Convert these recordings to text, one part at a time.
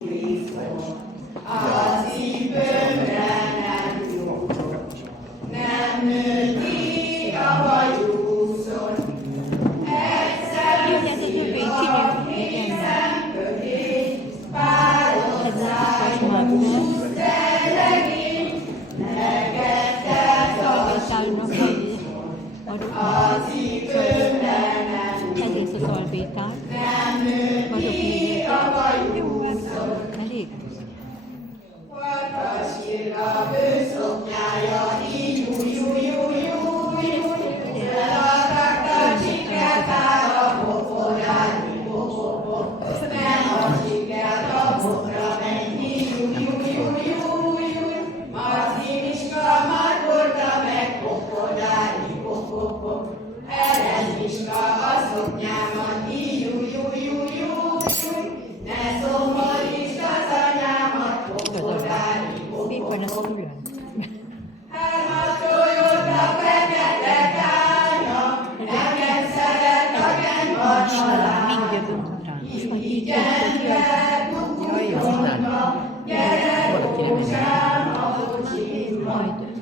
Egész az albétát, vagyok még jó, elég. Farkasírra bőszoknyája, így eladták csikertára, poporálni, popopop. Nem a csiker lapokra megy, így Marci Miska, Margorda meg poporálni, popopop. Ellen Miska, a szoknyámat, így ne szomorítsd az anyámat, poporálni, popopop. Hermatoljódra fekete kánya, nekem szeret a kenyvarcsalán. Igyenbe, kukutyonba, gyere Rózsám a kocsimba.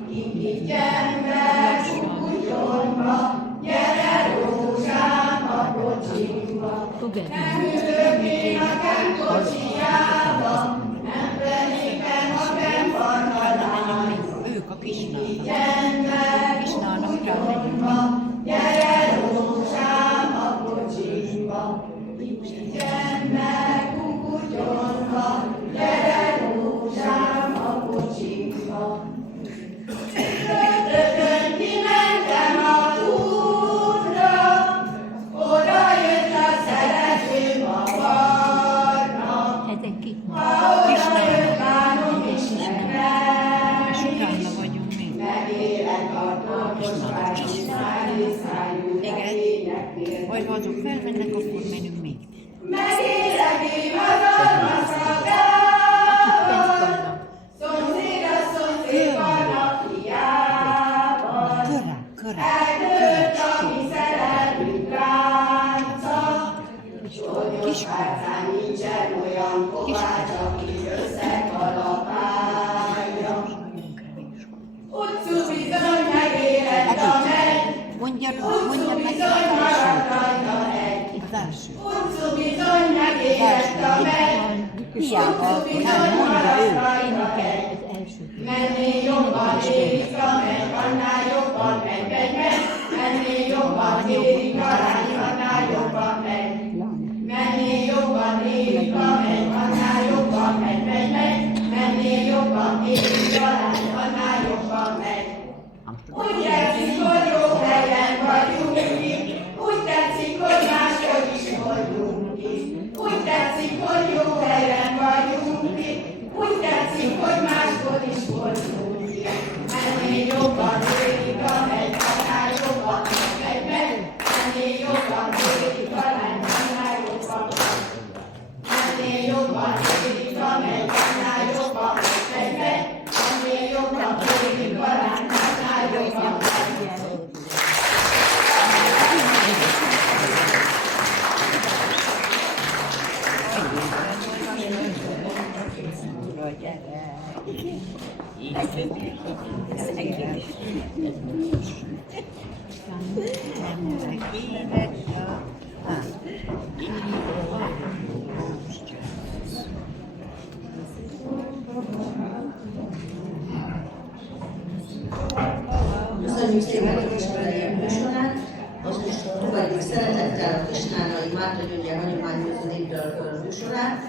Igyenbe, kukutyonba, gyere Rózsám a kocsimba. Nem ülök én a kenykocsijába, nem penéken a kenyvarcsalán. Ők a kisnának. Igyenbe, kukutyonba, gyere Rózsám a kocsimba. Igyenbe, kukutyonba, gyere Rózsám a kocsimba. Rögtön kimentem a útra, oda jött a szerető magarnak. Ezek kik ma? Ha oda jött lánom is nekem, Utána vagyunk még. megélek a tartosvány, szájú legények. Majd ha azok felmennek, akkor menünk még. Megélek én az almaszagában, szomszéd vannak hiában. Eldőlt a mi szerelmünk lánca, Csordyospárcán nincsen olyan kovács, aki összekalapálja. Utcú bizony megérett a megy, Mondja utcú meg bizony maradt rajta egy. az első. Utcú bizony megérett a megy, Hiába, utcú bizony maradt rajta egy. Az első. Mennél jobban Érika megy, annál jobban megy. Mennél jobban Érika megy, annál jobban megy. Mennél jobban Érika megy, annál jobban megy. Mennél jobban Érika megy, annál jobban megy. Úgy tetszik, hogy jó helyen vagyunk itt, úgy tetszik, hogy máshogy is vagyunk itt. Úgy tetszik, hogy jó helyen vagyunk itt, úgy tetszik, hogy máskor is voltunk itt. Mennél jobban Érika megy, annál jobban megy. Mennél jobban Érika megy, annál jobban megy. Mennél jobban Érika megy, annál jobban megy. Mennél jobban Érika megy, annál jobban megy. Köszönjük szépen a kiskolai műsorát, most is fogadjuk szeretettel a Kisnánai Márta Gyöngyel hagyományozó népdal műsorát.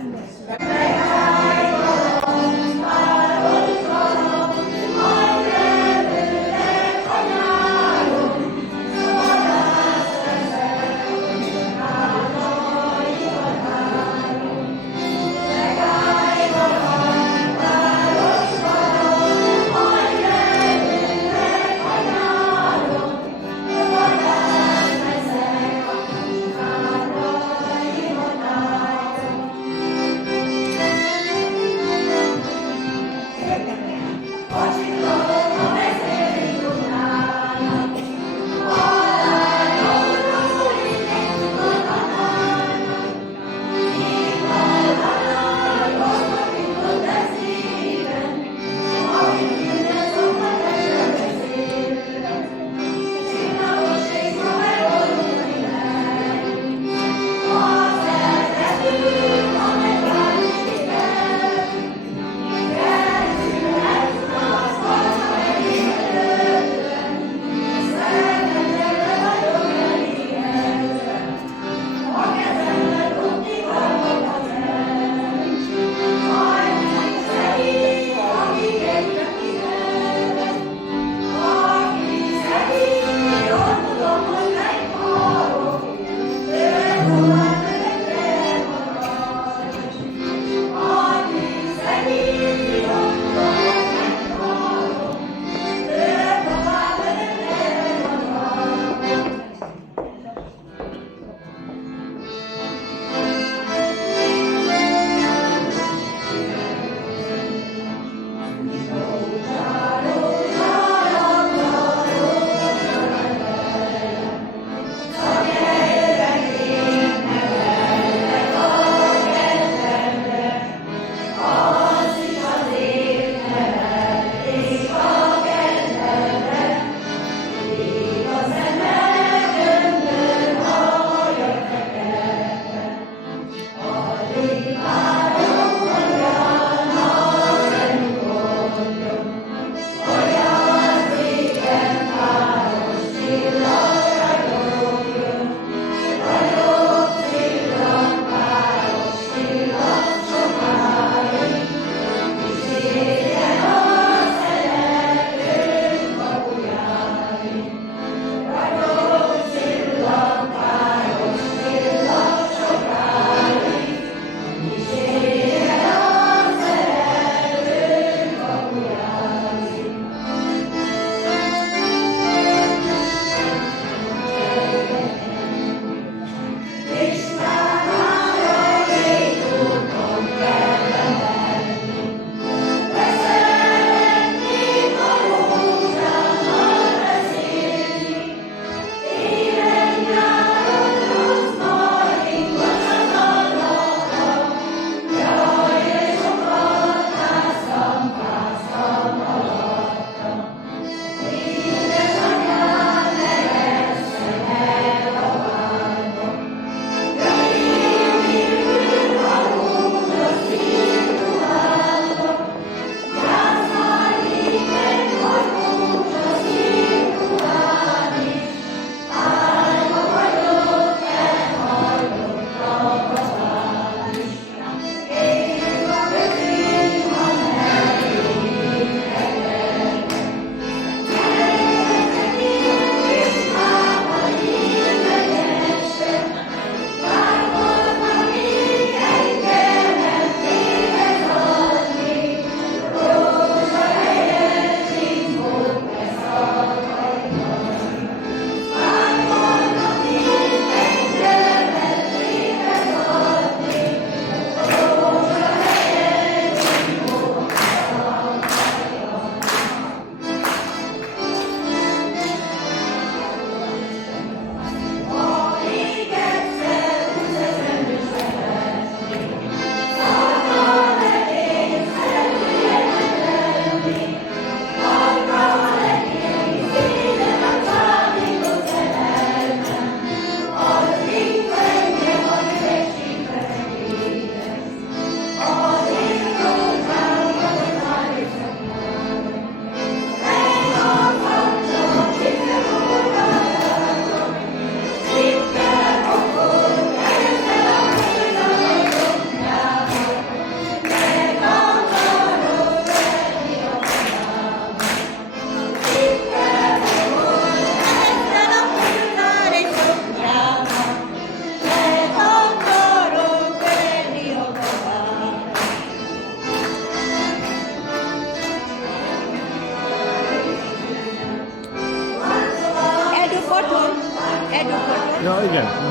igen.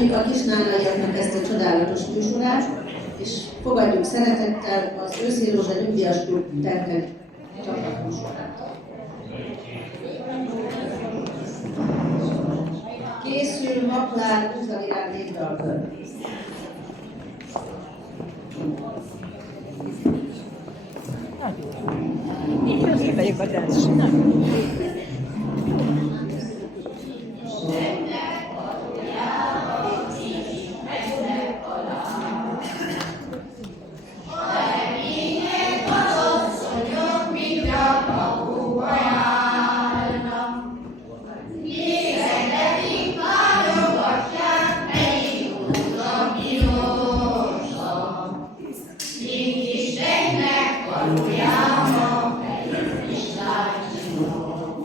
Köszönjük a kisnálaiaknak ezt a csodálatos műsorát, és fogadjuk szeretettel az Őszi Rózsa Nyugdíjas Klub tervek csapatműsorát. Készül Maklár Húzavirág népdalkör. Így vagyok a társ, nem? Valójában egy is látjuk.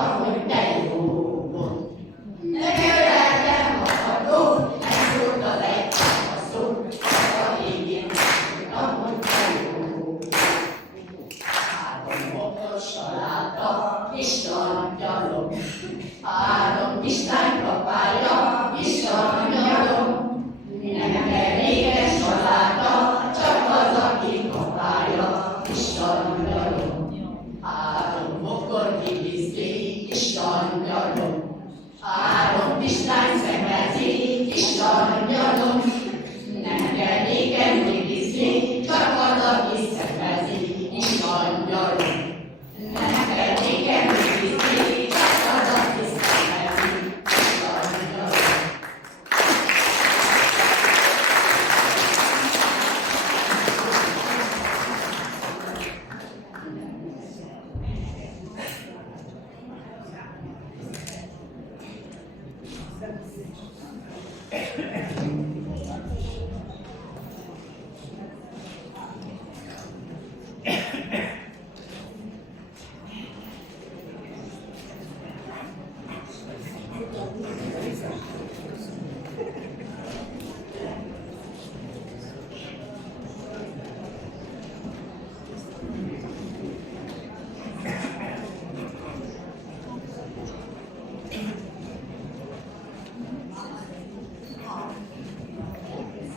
hogy te jó volt. Nekem lelkem a dó, nem szólt az egy a szó, a végén mondtam, hogy te jó volt. 3 okos saláta, kis angyalom, 3 kislány papája, kis angyalom. Nem kell réges saláta, csak az, aki papája, kis angyalom. 3 bokor kiviszli, kis angyalom. 3 kislány szemezi, kis angyalom. Nem kell nékem kiviszli, csak az, aki szemezi, kis angyalom. Nem kell nékem kiviszli, csak az, aki szemezi, kis angyalom.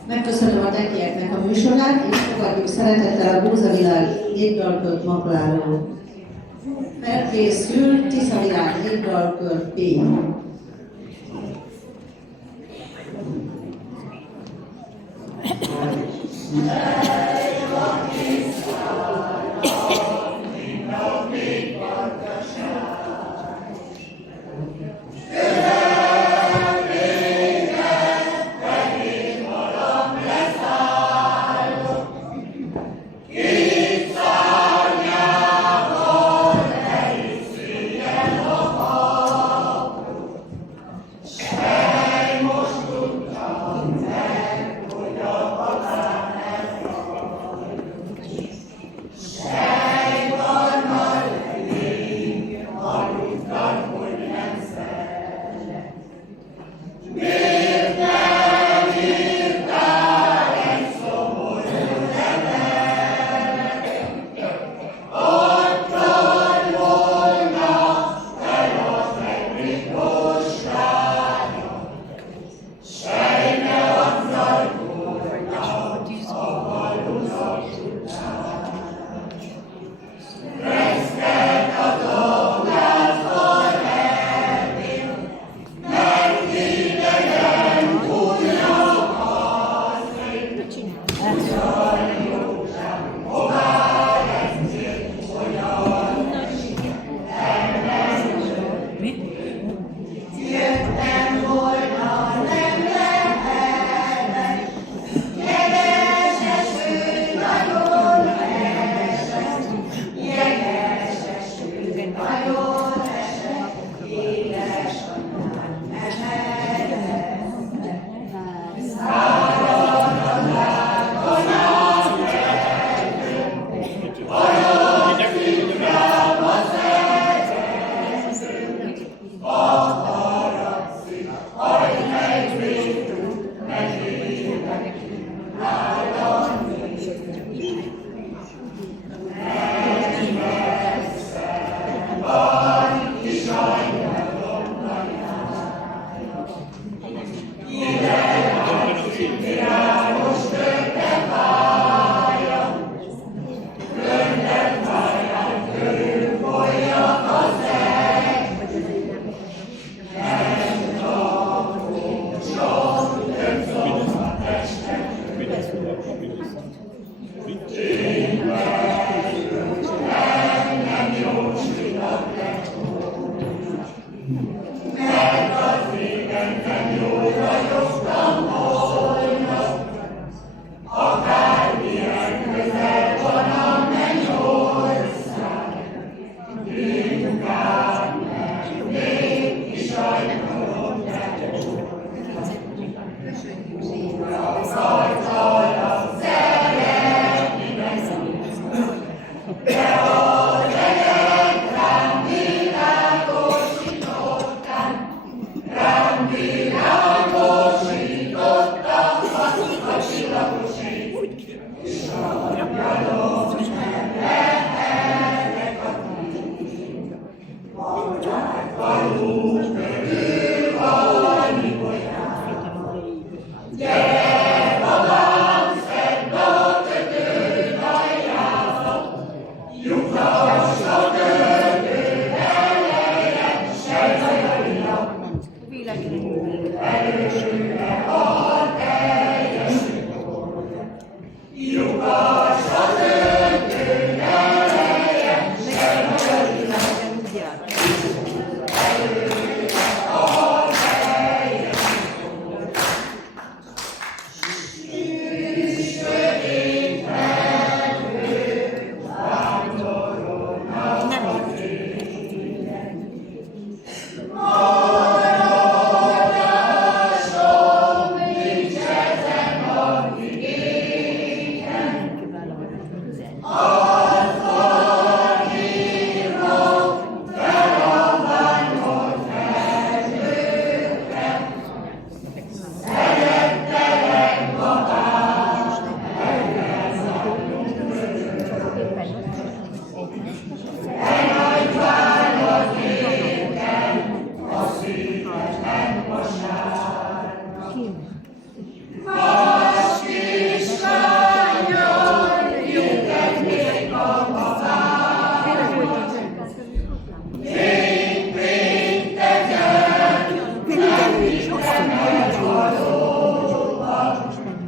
Megköszönöm a tekieknek a műsorát, és fogadjuk szeretettel a Gózavilág népdalkört makuláló. Felkészül Tiszavilág népdalkör B.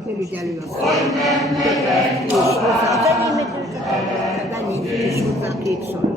Felügyelő az. Benézünk is hozzá a két sor.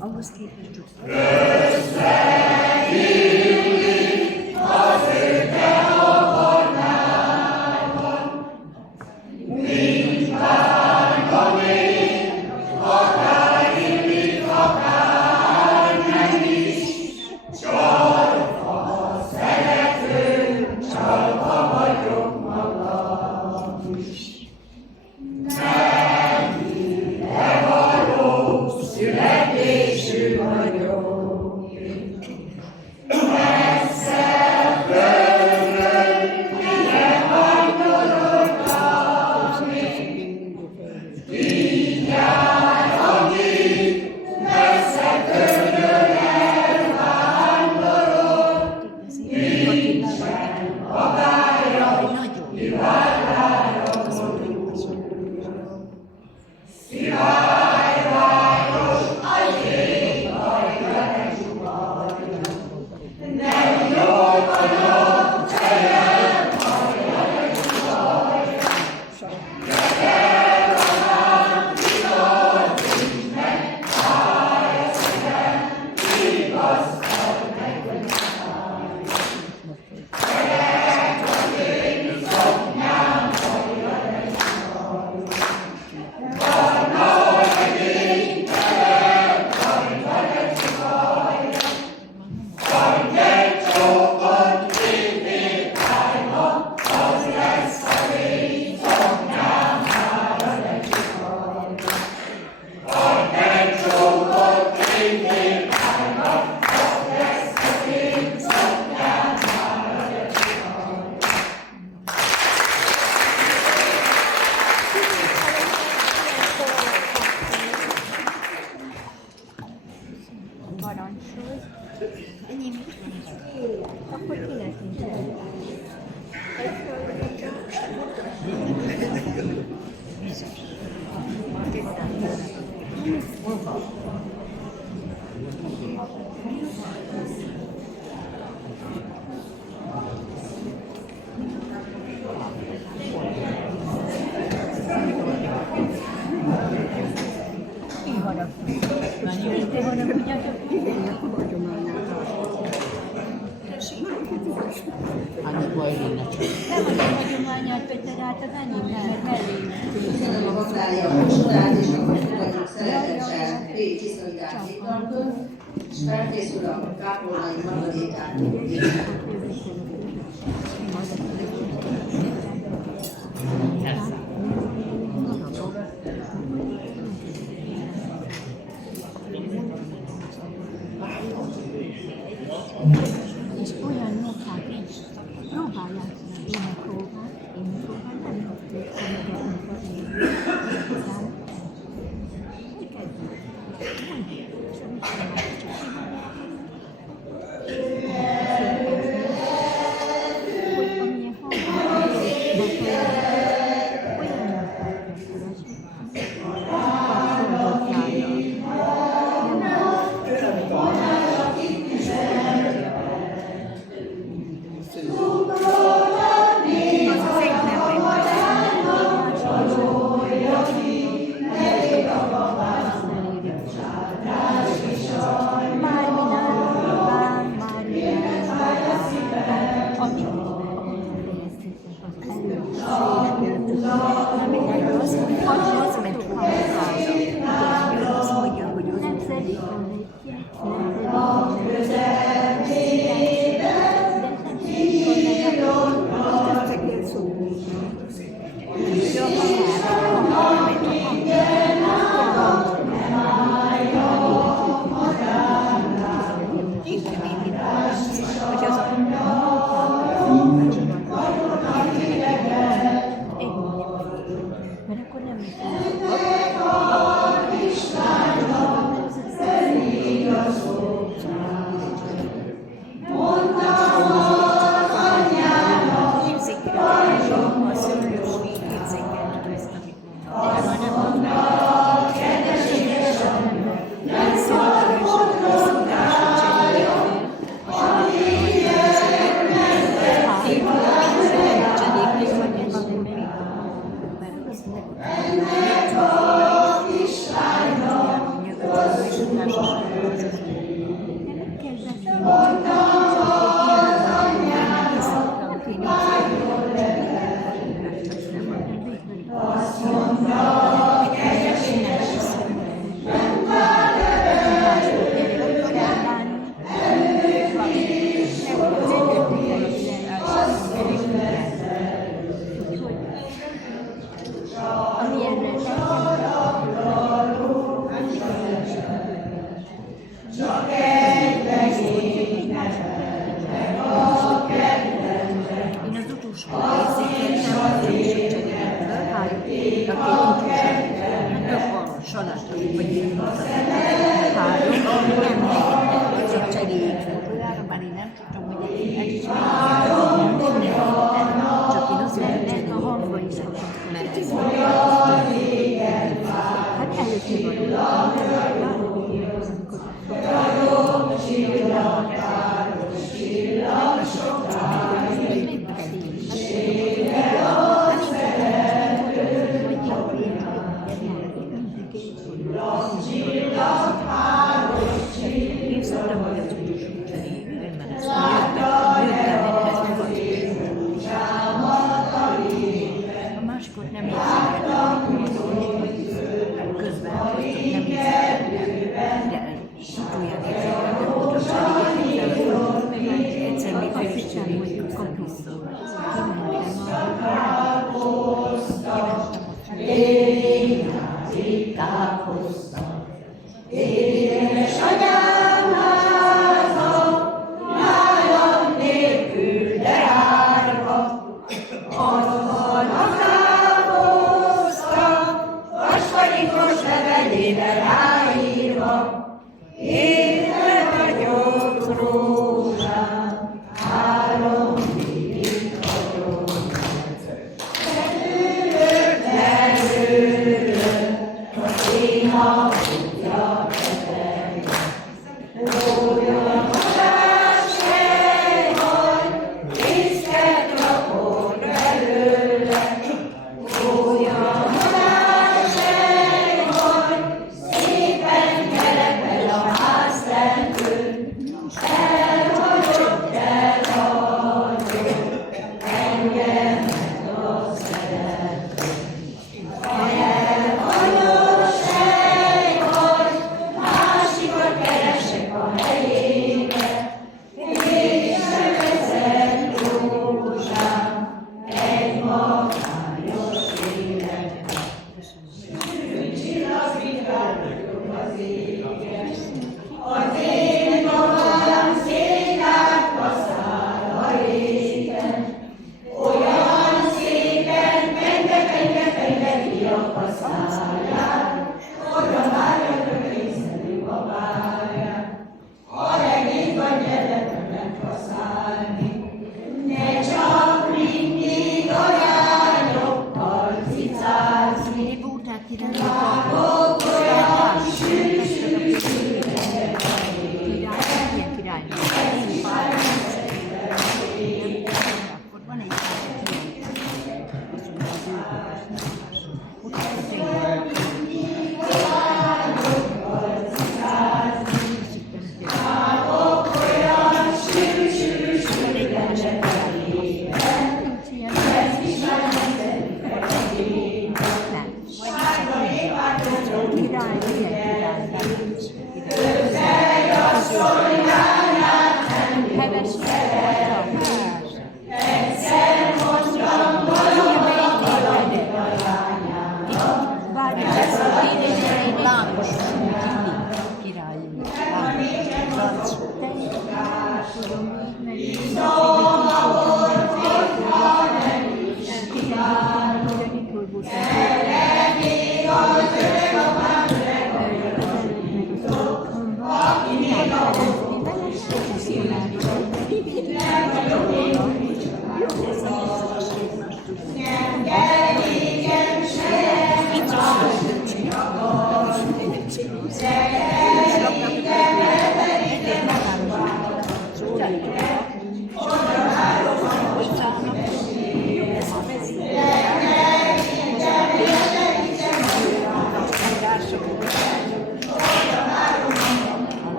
Ahhoz képest parancsolj. Enyém is van. Akkor kinek nincs Ki haragszunk? Te haragudjátok? Igen, hagyom már. Annyi baj nincs. Nem az a hagyományát, Péter, hát az enyém mellé. Köszönöm a Magdália műsorát, és akkor fogadjuk szeretettel Pécs Iszonyidát Névtankön, és felkészül a Kápolnai Margarétát. És olyan noták is, próbálják éneklóvá, nem tudjuk,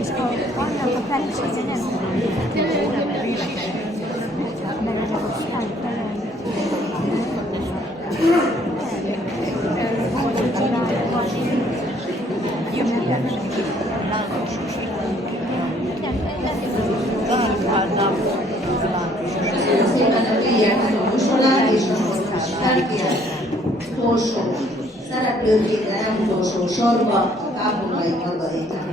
És annak a felesége nem meg az osztály felel. Köszönöm szépen a díját a műsorát, és most felkérem utolsó szereplőként, de nem utolsó sorba, Kápolnai Margaritát.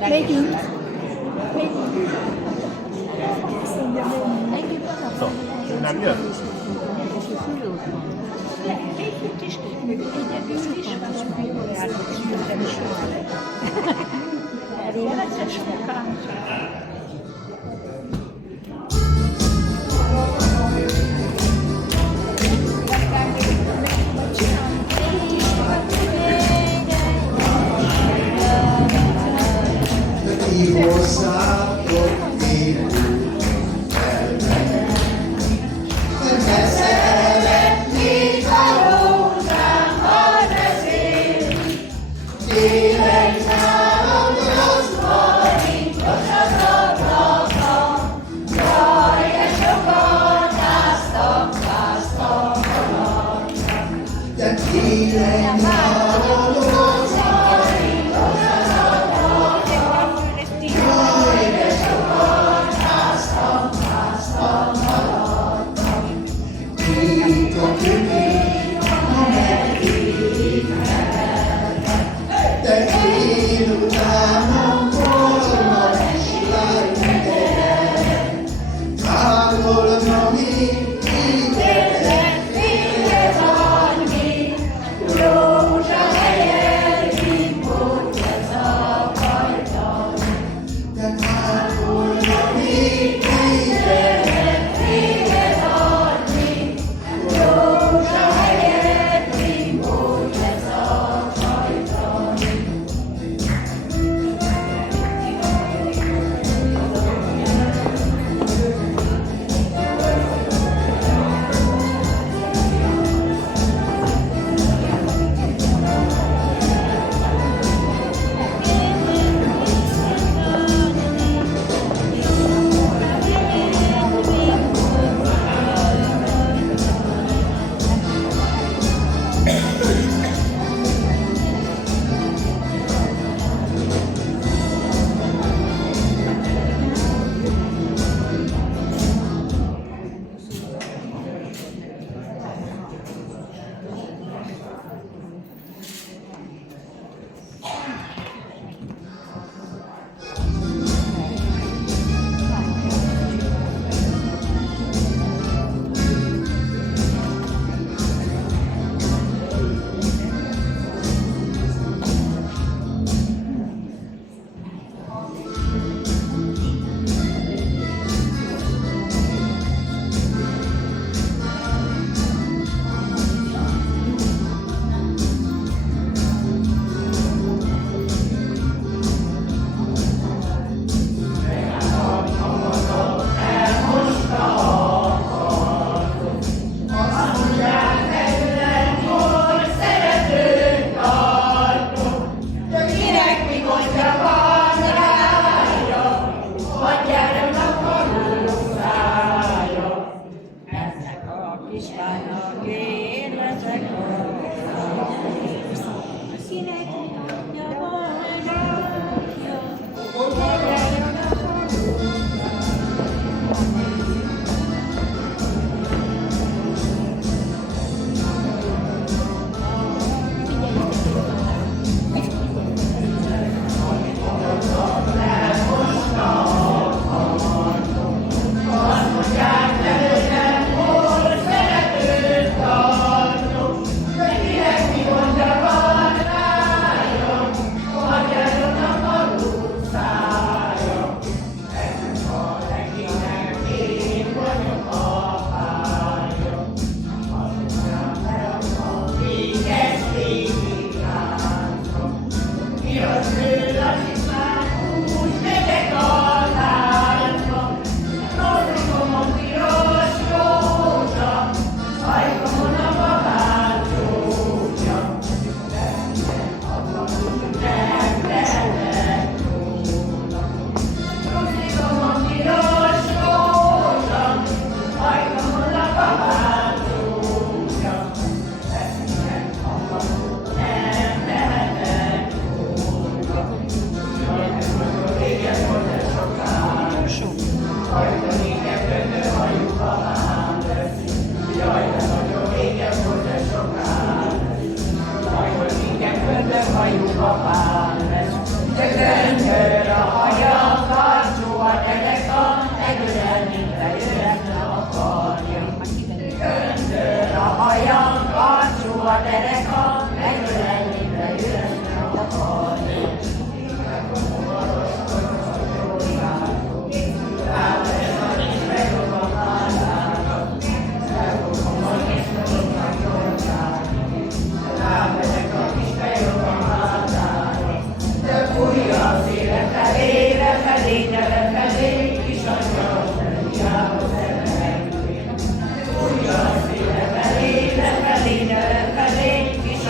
Megyünk. Nem jön? Együtt is, egyedül is, már jól járnak, és minden is jól. Jeletes munkám. Rózsa helye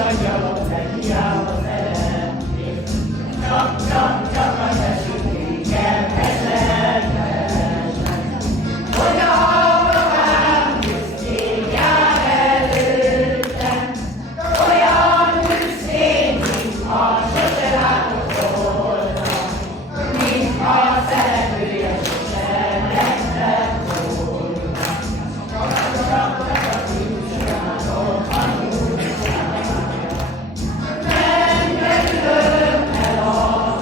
angyalok neki hiába szeretnék. Csak az esőkkel vezetesen, hogy a magán büszkén jár előttem, olyan büszkén, mintha sose látott volna, mintha a szeretője sose lettek volna. Csak a bűnságok tanulják, nem kerülöm el a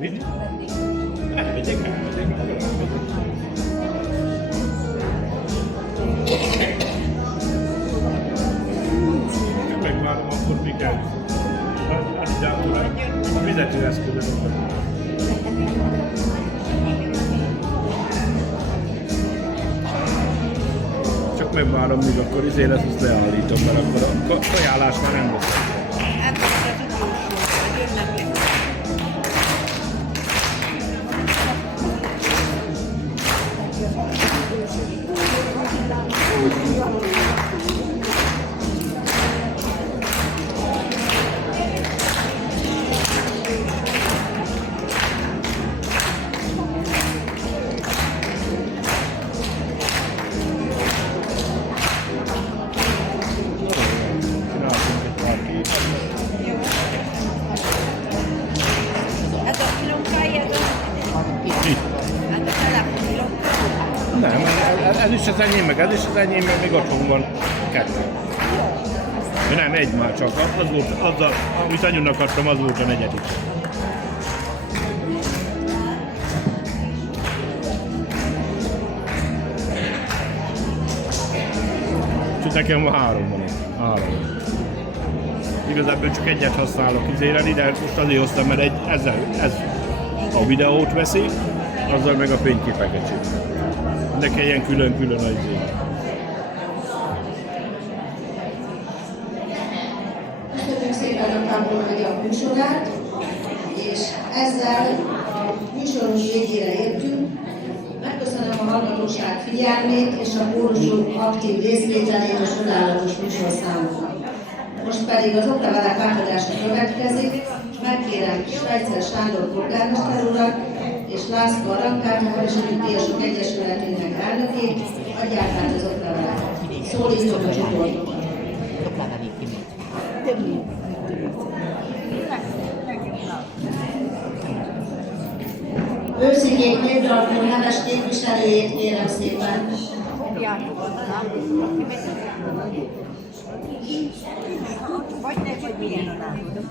Mit? Elmegyek. Megvárom, akkor mi kell. A vezetőeszközön. Csak megvárom, míg akkor izé lesz, azt leállítom, mert akkor a kajálás már nem lesz. Hát most az utolsó, hogy jönnek le. Hát a kilókája, hát a telefonilókája. Nem, ez is az enyém, meg ez is az enyém, meg még otthon van kettő. De nem, egy már csak. Az volt, azzal, amit anyunak adtam, az volt a negyedik. Úgyhogy nekem van három van itt. Három. Igazából csak egyet használok izére, de most azért hoztam, mert ez a videót veszi, azzal meg a fényképeket csinál. Ne kelljen külön-külön az izé. Köszönjük szépen a Tábornagy a műsorát, és ezzel a műsorunk végére értünk. Megköszönöm a hallgatóság figyelmét és a kórusok aktív részvételét a csodálatos műsorszámokon. Most pedig az oklevelek átadása következik. Megkérem Svejcer Sándor polgármester urat és László Arankártyával és a Nyugdíjasok Egyesületének elnökét adják át az okleveleket. Szólítom a csoportokat. Őszikék Névdalkó neves képviselőjét kérem szépen. Vagy ne, hogy milyen a látod.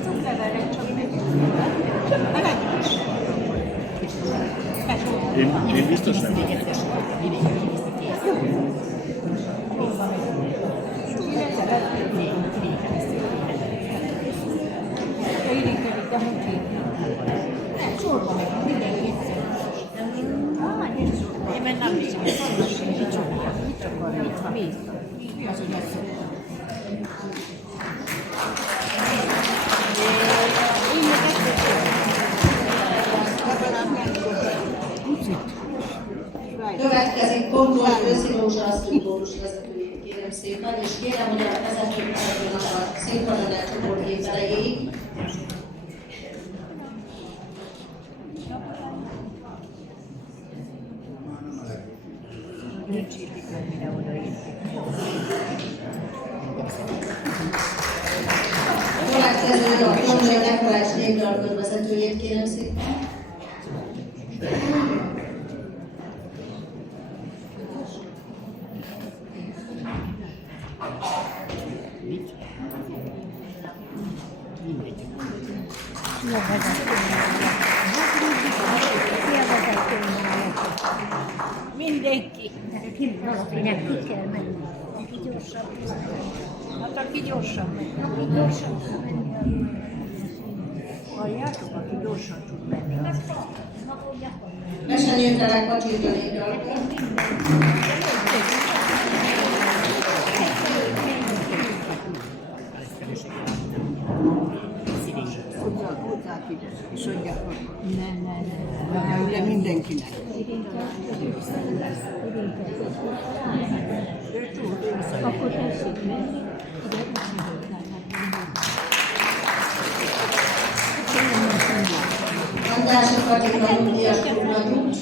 Azok levelek csak meg. Én biztos nem. Én meg nem hiszem, hogy mit akarja. Mi az, hogy ezt én meg Következik Konvoi Őszi Rózsa Asztrikórus vezetőjét kérem szépen, és kérem, hogy a vezetők maradjanak a színpadonál csoport ételejéig. nincs építve, mire odaérték. Következő a Konvoi Nekolács Névdalkör vezetőjét kérem szépen. Mindenki. Valakinek ki kell menni. Aki gyorsabb. Hát aki gyorsan megy. Aki gyorsabb tud menni. Halljátok, aki gyorsan tud menni. Mesenyőtelek Pacsirka Névdalkör. Hozzák ide, és adják, adják ide mindenkinek. Akkor tessék menni. Andrássy Katika Nyugdíjas Kurva-Gyucs.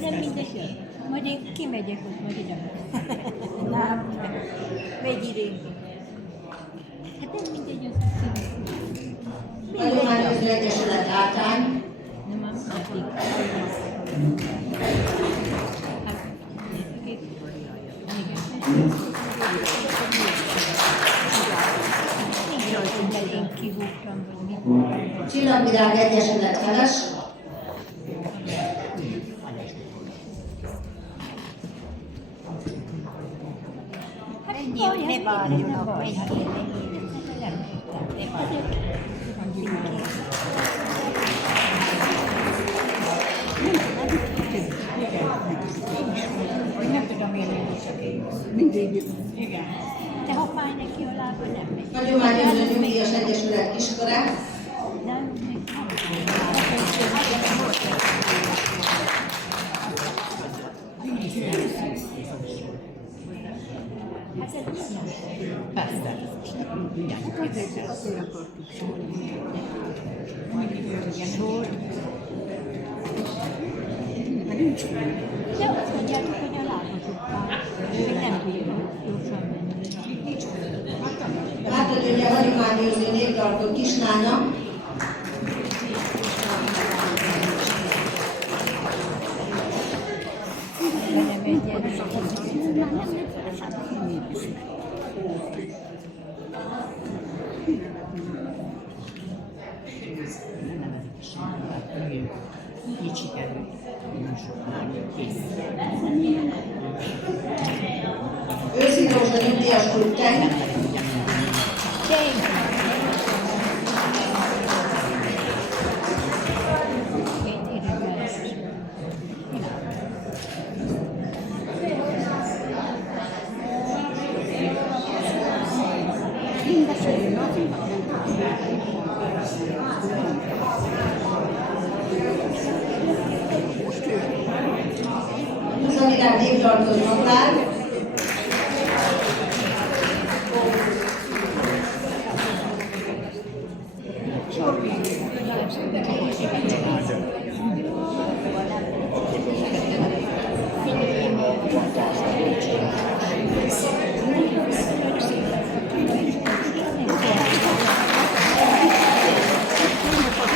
Nem mindegy. Majd én kimegyek ott, majd ide. Nem, megy idén. Hát nem mindegy, az Hagyományos következő egyesület látány. Csillagvirág Egyesület Feles. Ne várjanak, egy nem tudom én mindig. Igen. Te hoppálj neki a lába, nem megy. Hagyományos Nyugdíjas Egyesület Kiskorák. De azt mondjátok, hogy a lábasokkal nem tudjuk gyorsan menni. Hátragyöngyel hagyományőrző néptartó kislánya. Őszi Rózsa Nyugdíjas Klubteng. Húzavirág néptartó Maglár.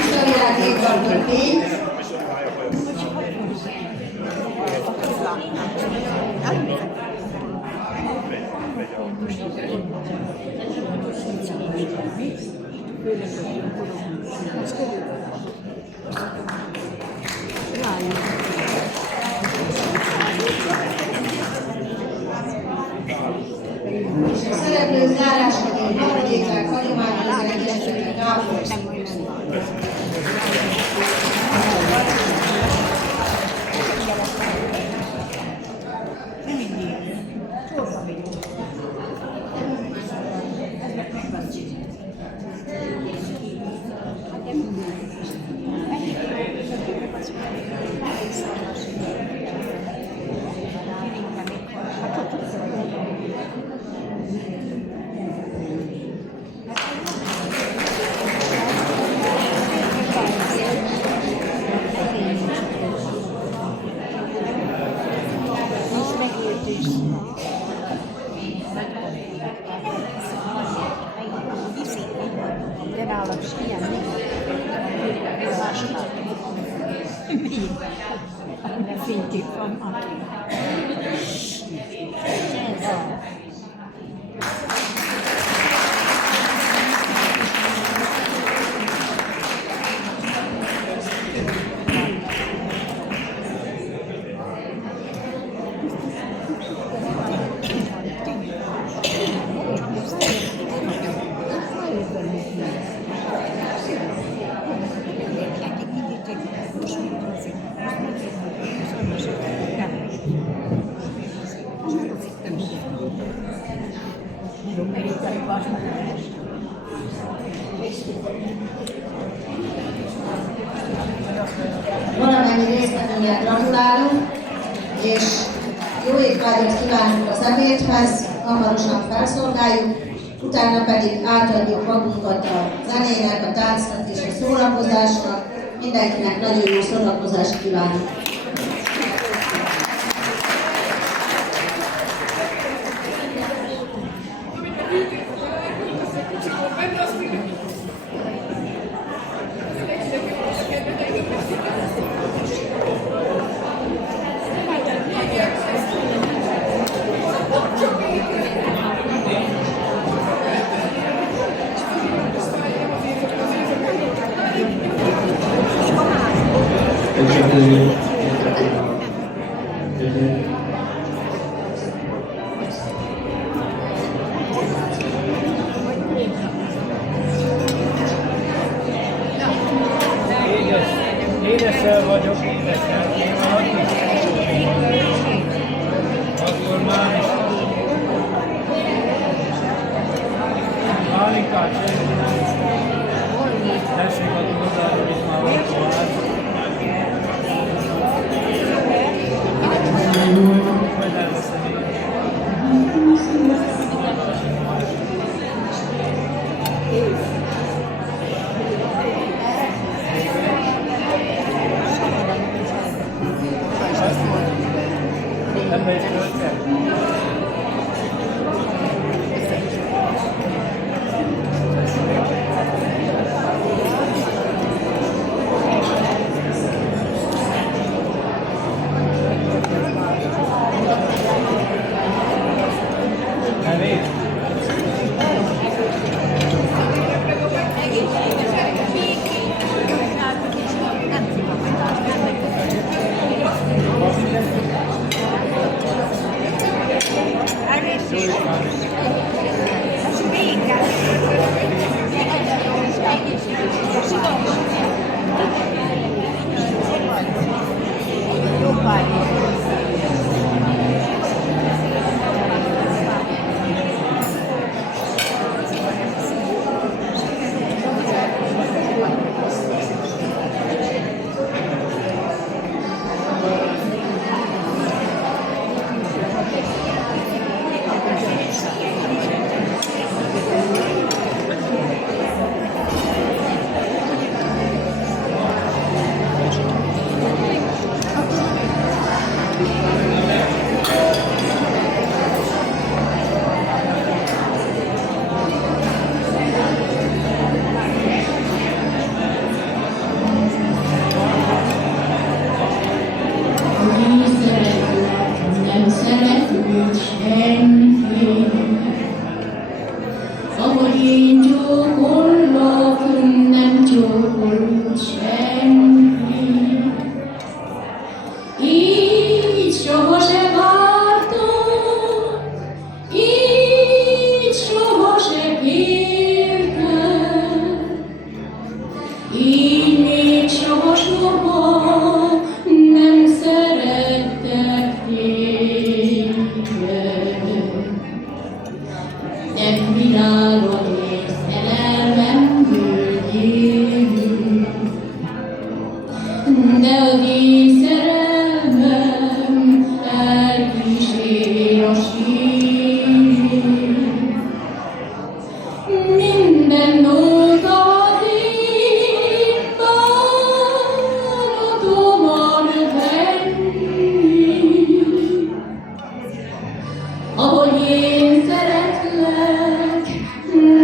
Húzavirág néptartó Fény. És a szereplők zárásként harmadékák hagyományos egyesületek Gábor. De nálad is ilyen mi? De fénykép van, aki. Ez a. Valamennyi résztvevőnek gratulálunk, és jó étvágyat kívánunk az ebédhez, hamarosan felszolgáljuk, utána pedig átadjuk magunkat a zenének, a táncnak és a szórakozásnak. Mindenkinek nagyon jó szórakozást kívánunk! következő. Édesel vagyok, édesel. Én valaki? Akkor már is. Pálinkát sem. Tessék a túlzálról, itt már van tovább. Majd elveszem én. Ebbe is töltjek? Nevét? Ahogy én csókollak, nem csókol senki. Így sohasem vártam, így sohasem kértem, így még soha nem szerettek téged. Nem világon és szerelmem bőgén, de az én szerelmem elkísér a sír. Minden nóta az én bánatomon venni, ahogy én szeretlek,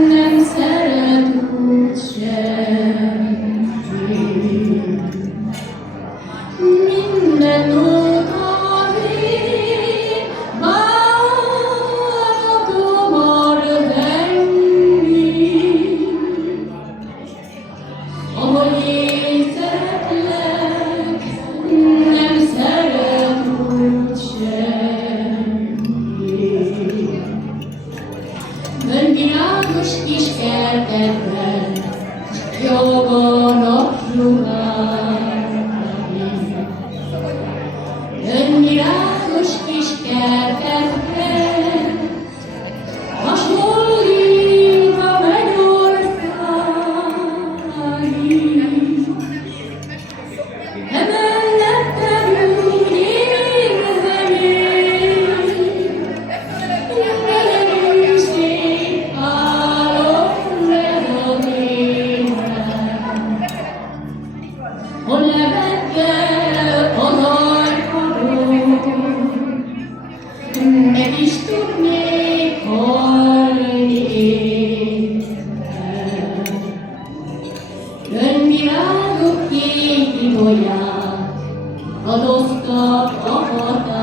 nem szeret úgy senki. Minden nóta az én bánatomon venni, ahogy én szeretlek, nem szeret úgy senki. Önvilágos kis kertekben joganak ruhái. Önvilágos kis kertekben hasonlít a mennyországi. Emellettem úgy érzem én, nagyon szép álom lett a énem. Hol lebegel az ajkadon, meg is tudnék halni éppen. Önvilágok két ibolyát adoztak a határ.